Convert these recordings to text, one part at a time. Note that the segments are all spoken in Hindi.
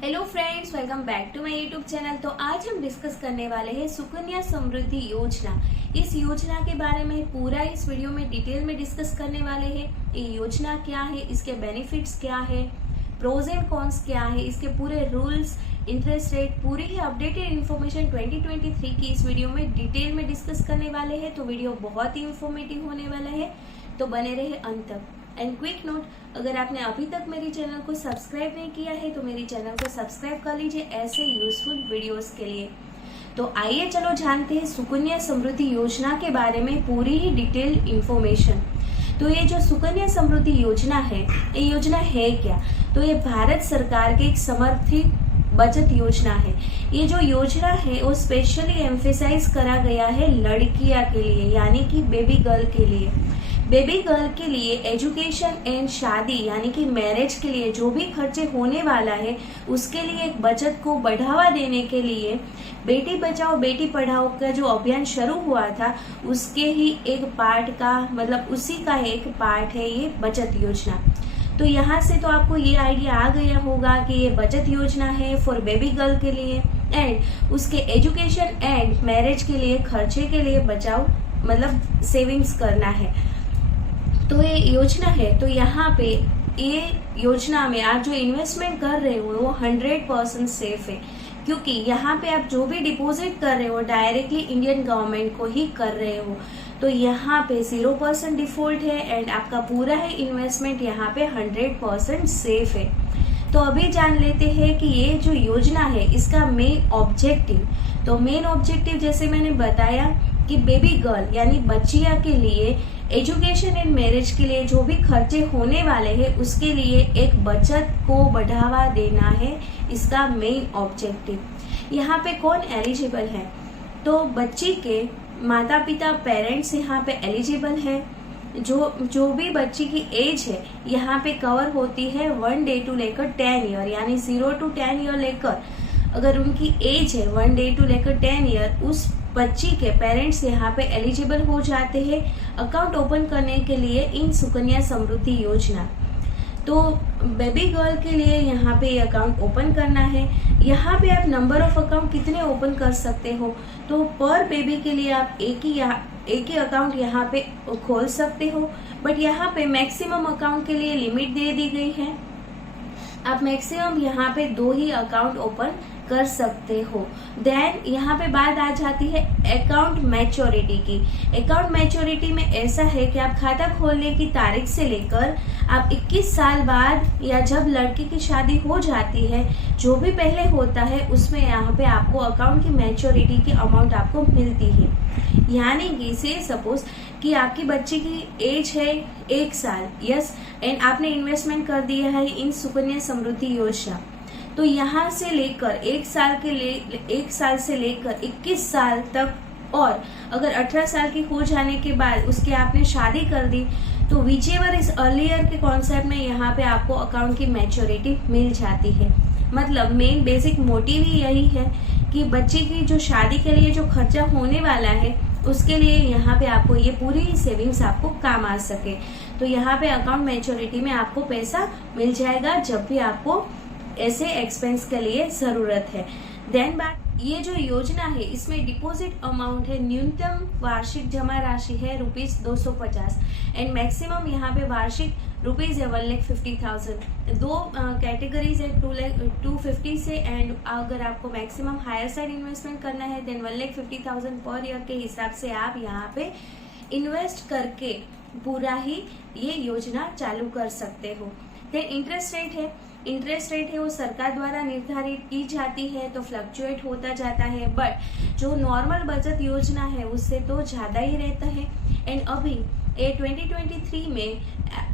Hello friends, welcome back to my YouTube channel. तो आज हम डिस्कस करने वाले हैं सुकन्या समृद्धि योजना। इस योजना के बारे में पूरा इस वीडियो में डिटेल में डिस्कस करने वाले हैं। ये योजना क्या है, इसके बेनिफिट्स क्या है, प्रोज एंड कॉन्स क्या है, इसके पूरे रूल्स, इंटरेस्ट रेट, पूरी ही अपडेटेड इन्फॉर्मेशन 2023 की इस वीडियो में डिटेल में डिस्कस करने वाले हैं। तो वीडियो बहुत ही इंफॉर्मेटिव होने वाला है, तो बने रहे अंत तक। एंड क्विक नोट, अगर आपने अभी तक मेरे चैनल को सब्सक्राइब नहीं किया है तो मेरे चैनल को सब्सक्राइब कर लीजिए ऐसे यूजफुल वीडियोस के लिए। तो आइए चलो जानते हैं सुकन्या समृद्धि योजना के बारे में पूरी ही डिटेल्ड इंफॉर्मेशन। तो ये जो सुकन्या समृद्धि योजना है, ये योजना है क्या? तो ये भारत सरकार के एक समर्थित बचत योजना है। ये जो योजना है वो स्पेशली एम्फेसाइज करा गया है लड़कियां के लिए, यानी कि बेबी गर्ल के लिए। बेबी गर्ल के लिए एजुकेशन एंड शादी यानी कि मैरिज के लिए जो भी खर्चे होने वाला है उसके लिए एक बचत को बढ़ावा देने के लिए बेटी बचाओ बेटी पढ़ाओ का जो अभियान शुरू हुआ था उसके ही एक पार्ट का, मतलब उसी का एक पार्ट है ये बचत योजना। तो यहाँ से तो आपको ये आइडिया आ गया होगा कि ये बचत योजना है फॉर बेबी गर्ल के लिए एंड उसके एजुकेशन एंड मैरिज के लिए खर्चे के लिए बचाओ, मतलब सेविंग्स करना है। तो ये योजना है, तो यहाँ पे ये योजना में आप जो इन्वेस्टमेंट कर रहे हो वो 100% सेफ है, क्योंकि यहाँ पे आप जो भी डिपॉजिट कर रहे हो डायरेक्टली इंडियन गवर्नमेंट को ही कर रहे हो। तो यहाँ पे 0% डिफॉल्ट है एंड आपका पूरा है इन्वेस्टमेंट यहाँ पे 100% सेफ है। तो अभी जान लेते हैं कि ये जो योजना है इसका मेन ऑब्जेक्टिव। तो मेन ऑब्जेक्टिव जैसे मैंने बताया कि बेबी गर्ल यानी बच्चिया के लिए एजुकेशन एंड मैरिज के लिए जो भी खर्चे होने वाले हैं उसके लिए एक बचत को बढ़ावा देना है इसका मेन ऑब्जेक्टिव। यहाँ पे कौन एलिजिबल है? तो बच्ची के माता पिता पेरेंट्स यहाँ पे एलिजिबल है। जो भी बच्ची की एज है यहाँ पे कवर होती है 1 डे टू लेकर 10 ईयर, यानी 0 to 10 ईयर लेकर अगर उनकी एज है 1 डे टू लेकर 10 ईयर, उस बच्ची के पेरेंट्स यहाँ पे एलिजिबल हो जाते हैं अकाउंट ओपन करने के लिए इन सुकन्या समृद्धि योजना। तो बेबी गर्ल के लिए यहाँ पे अकाउंट ओपन करना है। यहाँ पे आप नंबर ऑफ अकाउंट कितने ओपन कर सकते हो? तो पर बेबी के लिए आप एक ही अकाउंट यहाँ पे खोल सकते हो, बट यहाँ पे मैक्सिमम अकाउंट के लिए लिमिट दे दी गई है। आप मैक्सिमम यहाँ पे 2 ही अकाउंट ओपन कर सकते हो। देन यहाँ पे बात आ जाती है अकाउंट मैच्योरिटी की। अकाउंट मैच्योरिटी में ऐसा है कि आप खाता खोलने की तारीख से लेकर आप 21 साल बाद या जब लड़की की शादी हो जाती है, जो भी पहले होता है उसमें यहाँ पे आपको अकाउंट की मैच्योरिटी की अमाउंट आपको मिलती है। यानी कि से सपोज कि आपकी बच्ची की एज है 1 साल, यस, एंड आपने इन्वेस्टमेंट कर दिया है इन सुकन्या समृद्धि योजना। तो यहाँ से लेकर 1 साल से लेकर 21 साल तक, और अगर 18 साल की हो जाने के बाद उसके आपने शादी कर दी तो विचेवर इस अर्लियर के कॉन्सेप्ट में यहाँ पे आपको अकाउंट की मैच्योरिटी मिल जाती है। मतलब मेन बेसिक मोटिव ही यही है कि बच्चे की जो शादी के लिए जो खर्चा होने वाला है उसके लिए यहाँ पे आपको ये पूरी सेविंग्स आपको काम आ सके। तो यहाँ पे अकाउंट मैच्योरिटी में आपको पैसा मिल जाएगा जब भी आपको ऐसे एक्सपेंस के लिए जरूरत है। देन बात, ये जो योजना है इसमें डिपॉजिट अमाउंट है, न्यूनतम वार्षिक जमा राशि है ₹250 एंड मैक्सिमम यहाँ पे वार्षिक रुपीज है 1,50,000। 2 कैटेगरीज है 250 से, एंड अगर आपको मैक्सिमम हायर साइड इन्वेस्टमेंट करना है देन 1,50,000 पर ईयर के हिसाब से आप यहाँ पे इन्वेस्ट करके पूरा ही ये योजना चालू कर सकते हो। देन इंटरेस्ट रेट है वो सरकार द्वारा निर्धारित की जाती है, तो फ्लक्चुएट होता जाता है, बट जो नॉर्मल बचत योजना है उससे तो ज़्यादा ही रहता है। एंड अभी 2023 में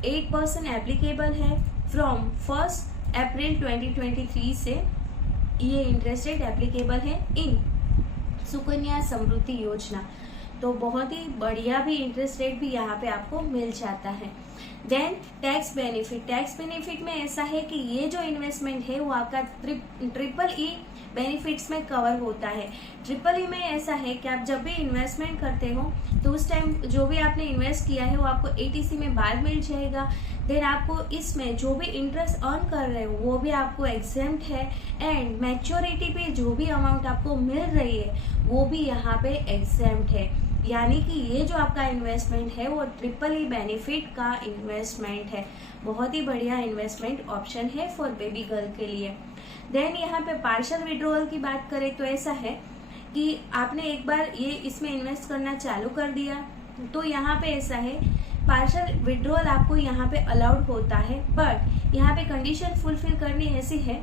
8% एप्लीकेबल है। फ्रॉम 1 अप्रैल 2023 से ये इंटरेस्ट रेट एप्लीकेबल है इन सुकन्या समृद्धि योजना। तो बहुत ही बढ़िया भी इंटरेस्ट रेट भी यहाँ पे आपको मिल जाता है। देन टैक्स बेनिफिट में ऐसा है कि ये जो इन्वेस्टमेंट है वो आपका ट्रिपल ई बेनिफिट्स में कवर होता है। ट्रिपल ई में ऐसा है कि आप जब भी इन्वेस्टमेंट करते हो तो उस टाइम जो भी आपने इन्वेस्ट किया है वो आपको एटीसी में बाद मिल जाएगा। देन आपको इसमें जो भी इंटरेस्ट अर्न कर रहे हो वो भी आपको एग्जेम्प्ट है, एंड मैच्योरिटी पे जो भी अमाउंट आपको मिल रही है वो भी यहाँ पे एग्जेम्प्ट है। यानी कि ये जो आपका इन्वेस्टमेंट है वो ट्रिपल ई बेनिफिट का इन्वेस्टमेंट है। बहुत ही बढ़िया इन्वेस्टमेंट ऑप्शन है फॉर बेबी गर्ल के लिए। देन यहाँ पे पार्शियल विड्रॉल की बात करें तो ऐसा है कि आपने एक बार ये इसमें इन्वेस्ट करना चालू कर दिया तो यहाँ पे ऐसा है पार्शियल विड्रॉल आपको यहाँ पे अलाउड होता है, बट यहाँ पे कंडीशन फुलफिल करनी ऐसी है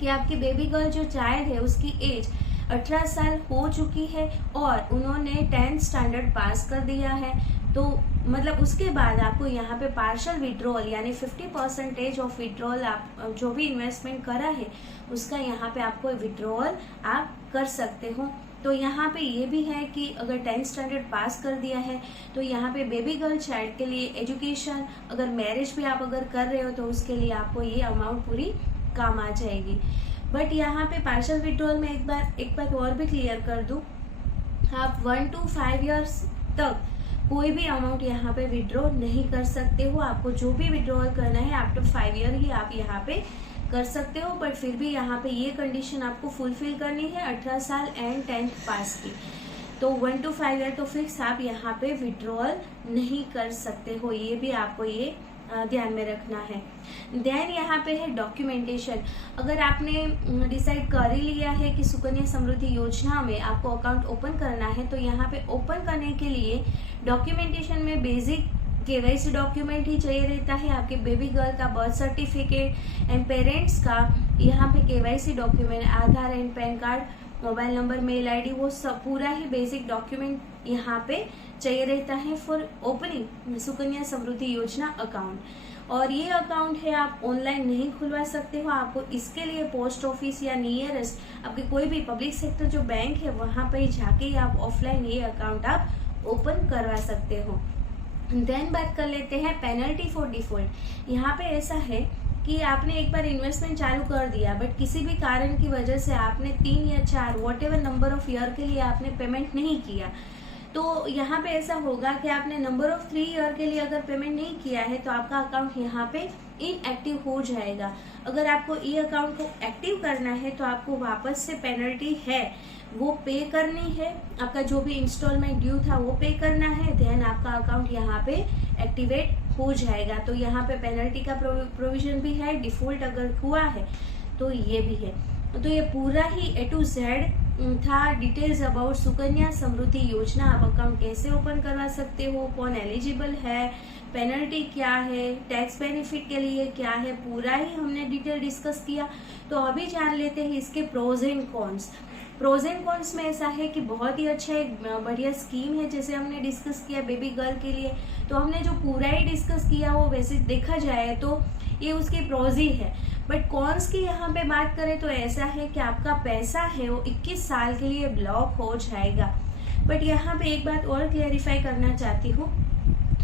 कि आपकी बेबी गर्ल जो चाइल्ड है उसकी एज 18 साल हो चुकी है और उन्होंने 10th स्टैंडर्ड पास कर दिया है। तो मतलब उसके बाद आपको यहाँ पे पार्शियल विड्रॉल यानी 50% ऑफ विड्रॉल आप जो भी इन्वेस्टमेंट करा है उसका यहाँ पे आपको विड्रॉल आप कर सकते हो। तो यहाँ पे ये भी है कि अगर 10th स्टैंडर्ड पास कर दिया है तो यहाँ पे बेबी गर्ल चाइल्ड के लिए एजुकेशन, अगर मैरिज भी आप अगर कर रहे हो तो उसके लिए आपको ये अमाउंट पूरी काम आ जाएगी। बट यहाँ पे पार्शियल विड्रॉल में एक बात और भी क्लियर कर दूं, आप 1 to 5 years तक कोई भी अमाउंट यहाँ पे विड्रॉ नहीं कर सकते हो। आपको जो भी विड्रॉल करना है आफ्टर 5 year ही आप यहाँ पे कर सकते हो, बट फिर भी यहाँ पे ये कंडीशन आपको फुलफिल करनी है 18 साल एंड 10th पास की। तो 1 to 5 year तो फिक्स आप यहाँ पे विड्रॉल नहीं कर सकते हो, ये भी आपको ये ध्यान में रखना है। देन यहाँ पे है डॉक्यूमेंटेशन। अगर आपने डिसाइड कर ही लिया है कि सुकन्या समृद्धि योजना में आपको अकाउंट ओपन करना है तो यहाँ पे ओपन करने के लिए डॉक्यूमेंटेशन में बेसिक केवाईसी डॉक्यूमेंट ही चाहिए रहता है। आपके बेबी गर्ल का बर्थ सर्टिफिकेट एंड पेरेंट्स का यहाँ पे KYC document, Aadhaar and PAN card, mobile number, mail ID, वो सब पूरा ही बेसिक डॉक्यूमेंट यहाँ पे चाहिए रहता है फॉर ओपनिंग सुकन्या समृद्धि योजना अकाउंट। और ये अकाउंट है आप ऑनलाइन नहीं खुलवा सकते हो, आपको इसके लिए पोस्ट ऑफिस या नियरेस्ट आपके कोई भी पब्लिक सेक्टर जो बैंक है वहां पे जाके आप ऑफलाइन ये अकाउंट आप ओपन करवा सकते हो। देन बात कर लेते हैं पेनल्टी फॉर डिफॉल्ट। यहाँ पे ऐसा है कि आपने एक बार इन्वेस्टमेंट चालू कर दिया बट किसी भी कारण की वजह से आपने 3 या 4 व्हाटएवर नंबर ऑफ ईयर के लिए आपने पेमेंट नहीं किया, तो यहाँ पे ऐसा होगा कि आपने नंबर ऑफ 3 ईयर के लिए अगर पेमेंट नहीं किया है तो आपका अकाउंट यहाँ पे इनएक्टिव हो जाएगा। अगर आपको ये अकाउंट को एक्टिव करना है तो आपको वापस से पेनल्टी है वो पे करनी है, आपका जो भी इंस्टॉलमेंट ड्यू था वो पे करना है, देन आपका अकाउंट यहाँ पे एक्टिवेट हो जाएगा। तो यहाँ पे पेनल्टी का प्रोविजन भी है, डिफॉल्ट अगर हुआ है तो ये भी है। तो ये पूरा ही A to Z था डिटेल्स अबाउट सुकन्या समृद्धि योजना। आप अकाउंट कैसे ओपन करवा सकते हो, कौन एलिजिबल है, पेनल्टी क्या है, टैक्स बेनिफिट के लिए क्या है, पूरा ही हमने डिटेल डिस्कस किया। तो अभी जान लेते हैं इसके pros and cons. Pros and cons में ऐसा है कि बहुत ही अच्छा एक बढ़िया स्कीम है, जैसे हमने डिस्कस किया बेबी गर्ल के लिए, तो हमने जो पूरा ही डिस्कस किया वो वैसे देखा जाए तो ये उसके प्रोज ही है। बट कॉन्स की यहाँ पे बात करें तो ऐसा है कि आपका पैसा है वो 21 साल के लिए ब्लॉक हो जाएगा। बट यहाँ पे एक बात और क्लेरिफाई करना चाहती हूँ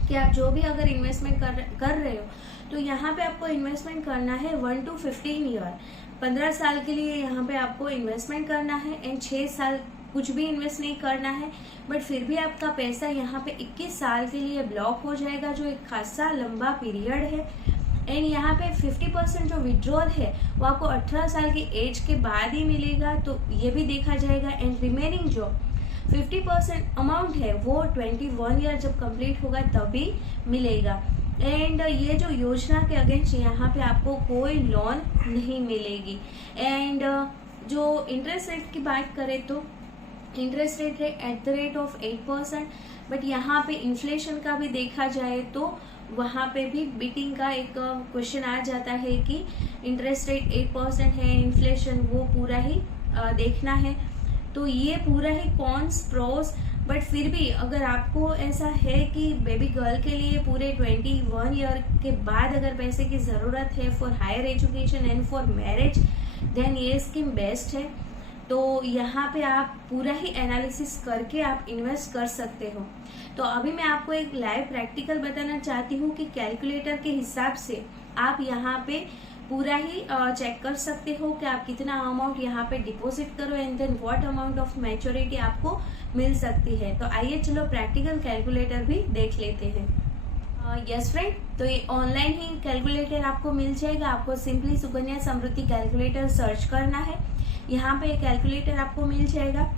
कि आप जो भी अगर इन्वेस्टमेंट कर रहे हो तो यहाँ पे आपको इन्वेस्टमेंट करना है 1 to 15 ईयर, 15 साल के लिए यहाँ पे आपको इन्वेस्टमेंट करना है एंड 6 साल कुछ भी इन्वेस्ट नहीं करना है। बट फिर भी आपका पैसा यहाँ पे 21 साल के लिए ब्लॉक हो जाएगा, जो एक खासा लंबा पीरियड है। एंड यहाँ पे 50% जो विड्रॉल है वो आपको 18 साल की एज के बाद ही मिलेगा, तो ये भी देखा जाएगा। एंड रिमेनिंग जो 50% अमाउंट है वो 21 ईयर जब कंप्लीट होगा तभी मिलेगा। एंड ये जो योजना के अगेंस्ट यहाँ पे आपको कोई लोन नहीं मिलेगी। एंड जो इंटरेस्ट रेट की बात करें तो इंटरेस्ट रेट है @ 8%, बट यहाँ पे इन्फ्लेशन का भी देखा जाए तो वहाँ पे भी बीटिंग का एक क्वेश्चन आ जाता है कि इंटरेस्ट रेट 8% है, इन्फ्लेशन वो पूरा ही देखना है। तो ये पूरा ही कॉन्स प्रोस। बट फिर भी अगर आपको ऐसा है कि बेबी गर्ल के लिए पूरे 21 ईयर के बाद अगर पैसे की ज़रूरत है for higher education and for marriage, then ये स्कीम बेस्ट है। तो यहाँ पे आप पूरा ही एनालिसिस करके आप इन्वेस्ट कर सकते हो। तो अभी मैं आपको एक लाइव प्रैक्टिकल बताना चाहती हूँ कि कैलकुलेटर के हिसाब से आप यहाँ पे पूरा ही चेक कर सकते हो कि आप कितना अमाउंट यहाँ पे डिपॉजिट करो and then what amount of maturity आपको मिल सकती है। तो आइए चलो प्रैक्टिकल कैलकुलेटर भी देख लेते हैं। यस फ्रेंड, तो ये ऑनलाइन ही कैलकुलेटर आपको मिल जाएगा। आपको simply Sukanya Samriddhi calculator search करना है। यहाँ पे कैलकुलेटर आपको मिल जाएगा।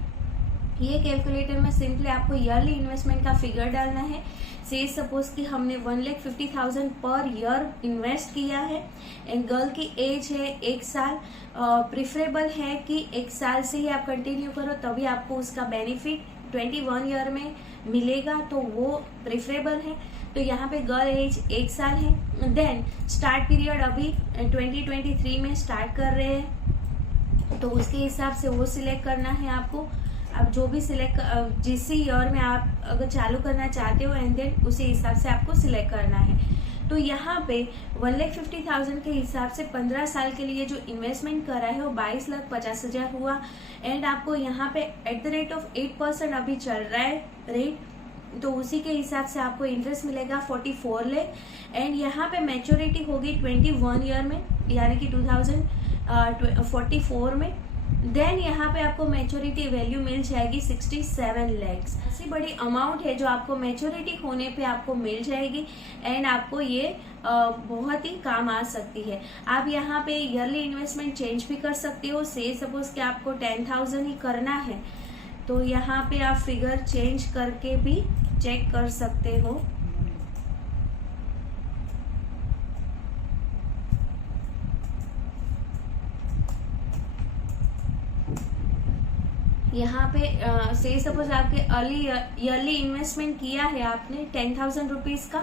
ये कैलकुलेटर में सिंपली आपको ईयरली इन्वेस्टमेंट का फिगर डालना है। से सपोज कि हमने 1,50,000 पर ईयर इन्वेस्ट किया है एंड गर्ल की एज है 1 साल। प्रिफरेबल है कि 1 साल से ही आप कंटिन्यू करो, तभी आपको उसका बेनिफिट 21 ईयर में मिलेगा, तो वो प्रिफरेबल है। तो यहाँ पे गर्ल एज 1 साल है। देन स्टार्ट पीरियड अभी 2023 में स्टार्ट कर रहे हैं, तो उसके हिसाब से वो सिलेक्ट करना है आपको। अब जो भी सिलेक्ट जिस ईयर में आप अगर चालू करना चाहते हो एंड देन उसी हिसाब से आपको सिलेक्ट करना है। तो यहाँ पे 1,50,000 के हिसाब से 15 साल के लिए जो इन्वेस्टमेंट करा है वो 22,50,000 हुआ एंड आपको यहाँ पे @8% अभी चल रहा है रेट, तो उसी के हिसाब से आपको इंटरेस्ट मिलेगा 44 लाख एंड यहाँ पे मैच्योरिटी होगी 21 ईयर में, यानी कि 2044 में। देन यहाँ पे आपको मैच्योरिटी वैल्यू मिल जाएगी 67 लाख। ऐसी बड़ी अमाउंट है जो आपको मैच्योरिटी होने पे आपको मिल जाएगी एंड आपको ये बहुत ही काम आ सकती है। आप यहाँ पे ईयरली इन्वेस्टमेंट चेंज भी कर सकते हो। से सपोज कि आपको 10,000 ही करना है, तो यहाँ पे आप फिगर चेंज करके भी चेक कर सकते हो। यहाँ पे से सपोज आपके ईयरली इन्वेस्टमेंट किया है आपने 10,000 रुपीज का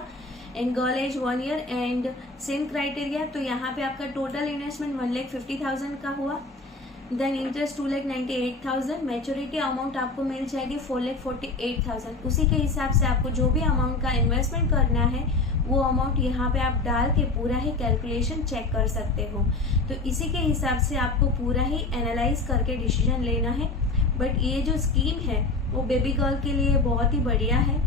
and girl age 1 year and same criteria, तो यहाँ पे आपका टोटल इन्वेस्टमेंट 1,50,000 का हुआ। देन इंटरेस्ट 2,98,000, मैच्योरिटी अमाउंट आपको मिल जाएगी 4,48,000। उसी के हिसाब से आपको जो भी अमाउंट का इन्वेस्टमेंट करना है वो अमाउंट यहाँ पे आप डाल के पूरा ही कैलकुलेशन चेक कर सकते हो। तो इसी के हिसाब से आपको पूरा ही एनालाइज करके डिसीजन लेना है। बट ये जो स्कीम है वो बेबी गर्ल के लिए बहुत ही बढ़िया है।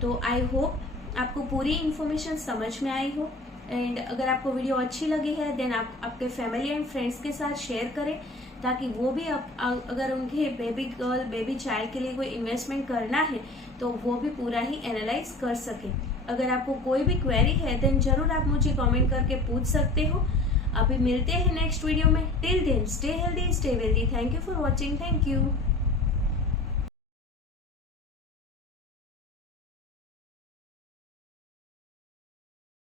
तो आई होप आपको पूरी इन्फॉर्मेशन समझ में आई हो एंड अगर आपको वीडियो अच्छी लगी है देन आप आपके फैमिली एंड फ्रेंड्स के साथ शेयर करें, ताकि वो भी अगर उनके बेबी गर्ल बेबी चाइल्ड के लिए कोई इन्वेस्टमेंट करना है तो वो भी पूरा ही एनालाइज कर सके। अगर आपको कोई भी क्वेरी है देन जरूर आप मुझे कमेंट करके पूछ सकते हो। अभी मिलते हैं नेक्स्ट वीडियो में। Till then stay healthy stay wealthy. Thank you for watching. Thank you.